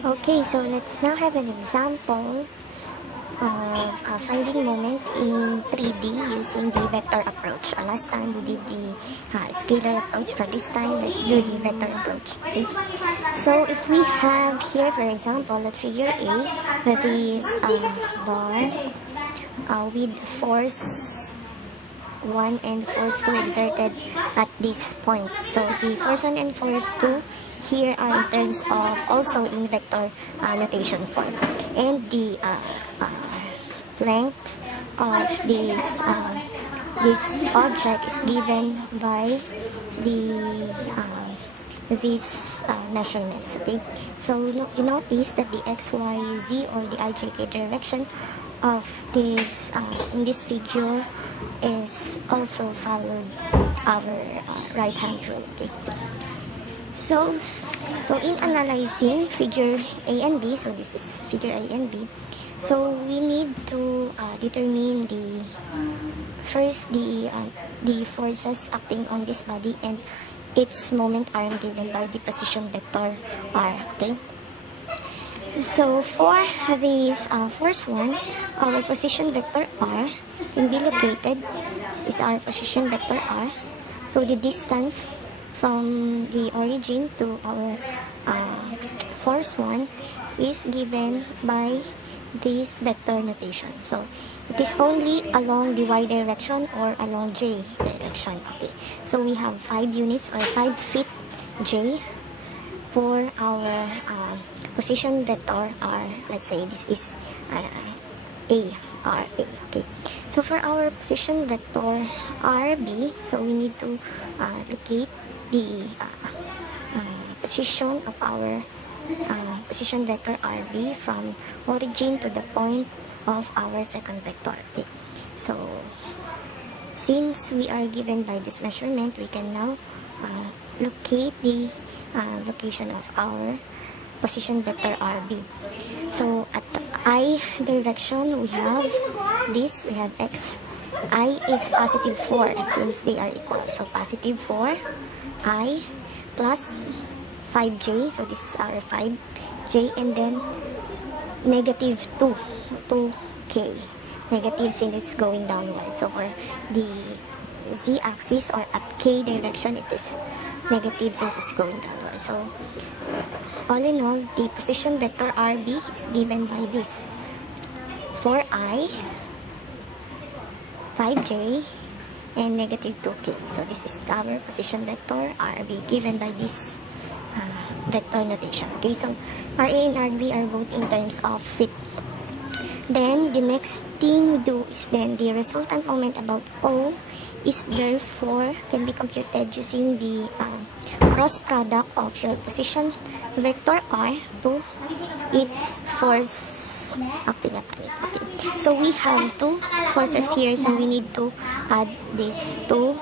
Okay, so let's now have an example of finding moment in 3D using the vector approach. Last time we did the scalar approach. For this time, let's do the vector approach. Okay? So if we have here, for example, at figure A, with this bar with force 1 and force 2 exerted at this point. So the force 1 and force 2 here are in terms of also in vector notation form. And the length of this object is given by these measurements. Okay, so you notice that the x, y, z or the I, j, k direction of this in this figure is also followed our right hand rule. Okay, so in analyzing figure A and B, so this is figure A and B, so we need to determine the forces acting on this body and its moment arm given by the position vector r. Okay, so for this first one, our position vector r can be located. This is our position vector r. So the distance from the origin to our force 1 is given by this vector notation. So it is only along the y direction or along j direction. Okay, so we have 5 units or 5 feet j for our position vector r. Let's say this is a r a. Okay, so for our position vector rb, so we need to locate the position of our position vector rb from origin to the point of our second vector. Okay, so since we are given by this measurement, we can now locate the location of our position vector rb. So at the I direction, we have this, we have x. I is positive 4 since they are equal. So positive 4 I plus 5j, so this is our 5j, and then negative 2k, negative since it's going downward. So for the z-axis or at k direction, it is negative since it's going downward. So all in all, the position vector rb is given by this 4i, 5j, and negative 2k. So this is our position vector rb given by this vector notation. Okay, so RA and RB are both in terms of feet. Then the next thing we do is then the resultant moment about O is therefore can be computed using the cross product of your position vector r to its force. Okay. So we have two forces here, so we need to add these two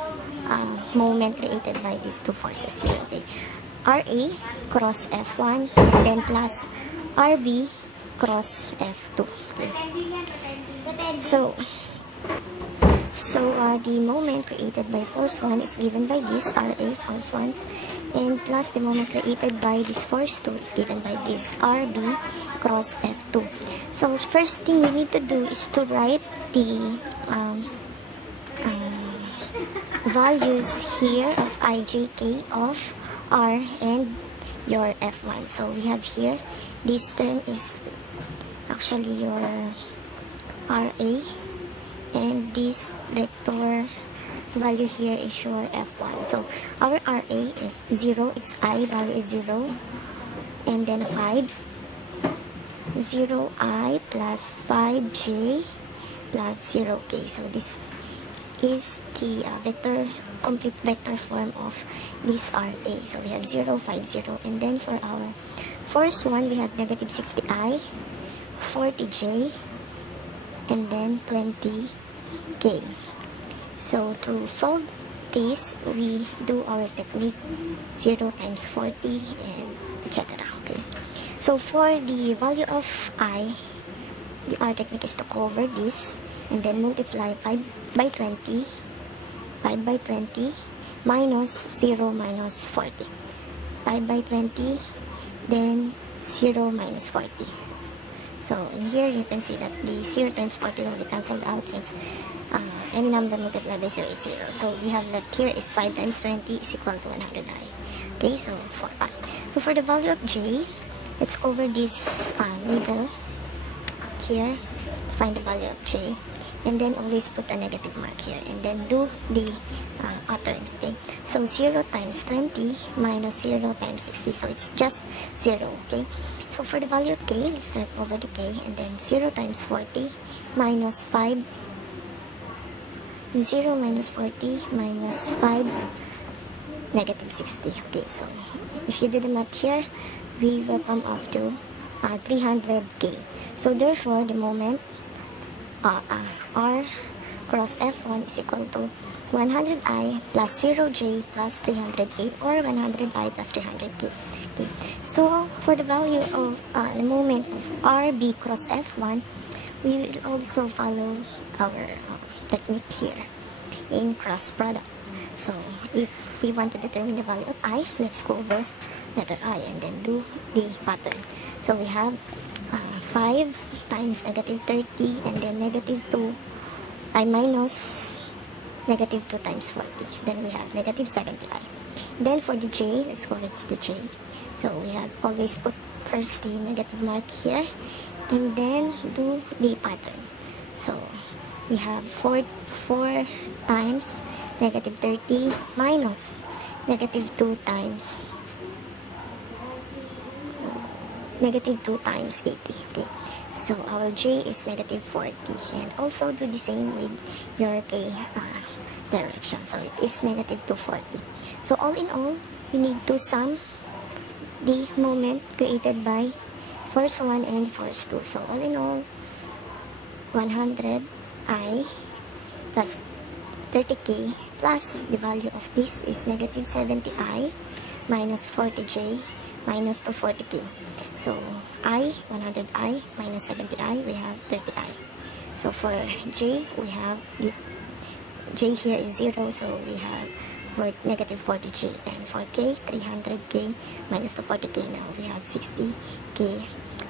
moment created by these two forces here. Okay, RA cross F1 and then plus RB cross F2. Okay. So the moment created by force 1 is given by this RA force 1, and plus the moment created by this force 2 is given by this RB cross F2. So first thing we need to do is to write the values here of I, J, K of R and your F1. So we have here, this term is actually your RA, and this vector value here is your F1. So our RA is 0, its I value is 0, and then 5, 0I plus 5J plus 0K. So this is the complete vector form of this RA. So we have 0, 5, 0, and then for our first one, we have negative 60I, 40J, and then 20K. So to solve this, we do our technique 0 times 40 and etc. Okay. So for the value of I, our technique is to cover this and then multiply 5 by 20 minus 0 minus 40. 5 by 20, then 0 minus 40. So in here you can see that the 0 times 40 will be cancelled out since any number multiplied by 0 is 0. So we have left here is 5 times 20 is equal to 100i. Okay, so for I. So for the value of j, let's go over this middle here, find the value of j, and then always put a negative mark here, and then do the pattern. Okay, so 0 times 20 minus 0 times 60, so it's just 0. Okay, so for the value of k, let's start over the k, and then 0 times 40 minus 5, 0 minus 40 minus 5, negative 60. Okay, so if you do the math here, we will come off to 300k. So therefore, the moment R cross F1 is equal to 100i plus 0j plus 300k, or 100i plus 300k. Okay. So for the value of the moment of RB cross F1, we will also follow our technique here in cross product. So if we want to determine the value of I, let's go over letter I and then do the pattern. So we have 5 times negative 30, and then negative 2 I minus negative 2 times 40. Then we have negative 70i. Then for the j, let's go over the j. So we have always put first the negative mark here, and then do the pattern. So we have 4 times negative 30 minus negative 2 times negative 2 times 80. Okay, so our j is negative 40, and also do the same with your k direction. So it is negative 240. So all in all, we need to sum the moment created by force 1 and force 2. So all in all, 100i plus 30k plus the value of this is negative 70i minus 40j minus 240k. So I, 100i minus 70i, we have 30i. So for j, we have the j here is 0, so we have for negative 40j, and for k, 300k minus 240k, now we have 60k.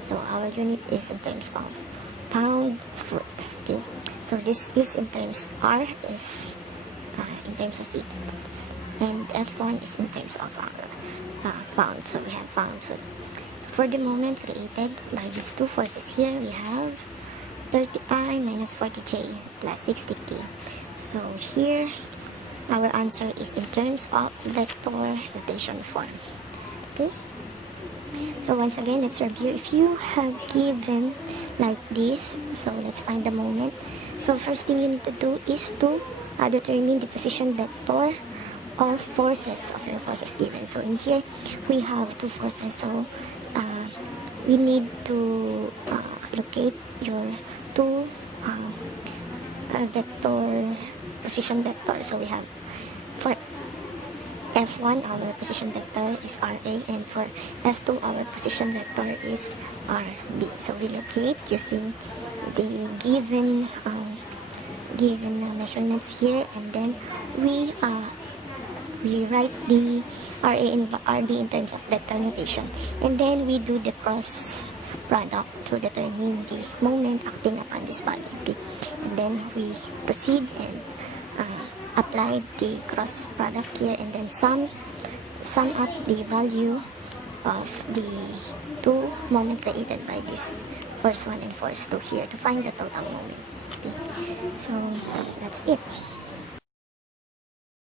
So our unit is in terms of pound foot. Okay, so this is in terms R is in terms of feet, and F1 is in terms of our pound. So we have pound foot. For the moment created by these two forces here, we have 30i minus 40j plus 60k. So here, our answer is in terms of vector notation form. Okay? So once again, let's review. If you have given like this, so let's find the moment. So first thing you need to do is to determine the position vector of forces, of your forces given. So in here, we have two forces. So we need to locate your two vector position vector. So we have for F1 our position vector is RA, and for F2 our position vector is RB. So we locate using the given measurements here, and then we write the RA and RB in terms of vector notation, and then we do the cross product to determine the moment acting upon this body. Okay, and then we proceed and apply the cross product here, and then sum up the value of the two moment created by this force 1 and force 2 here to find the total moment. Okay, so that's it.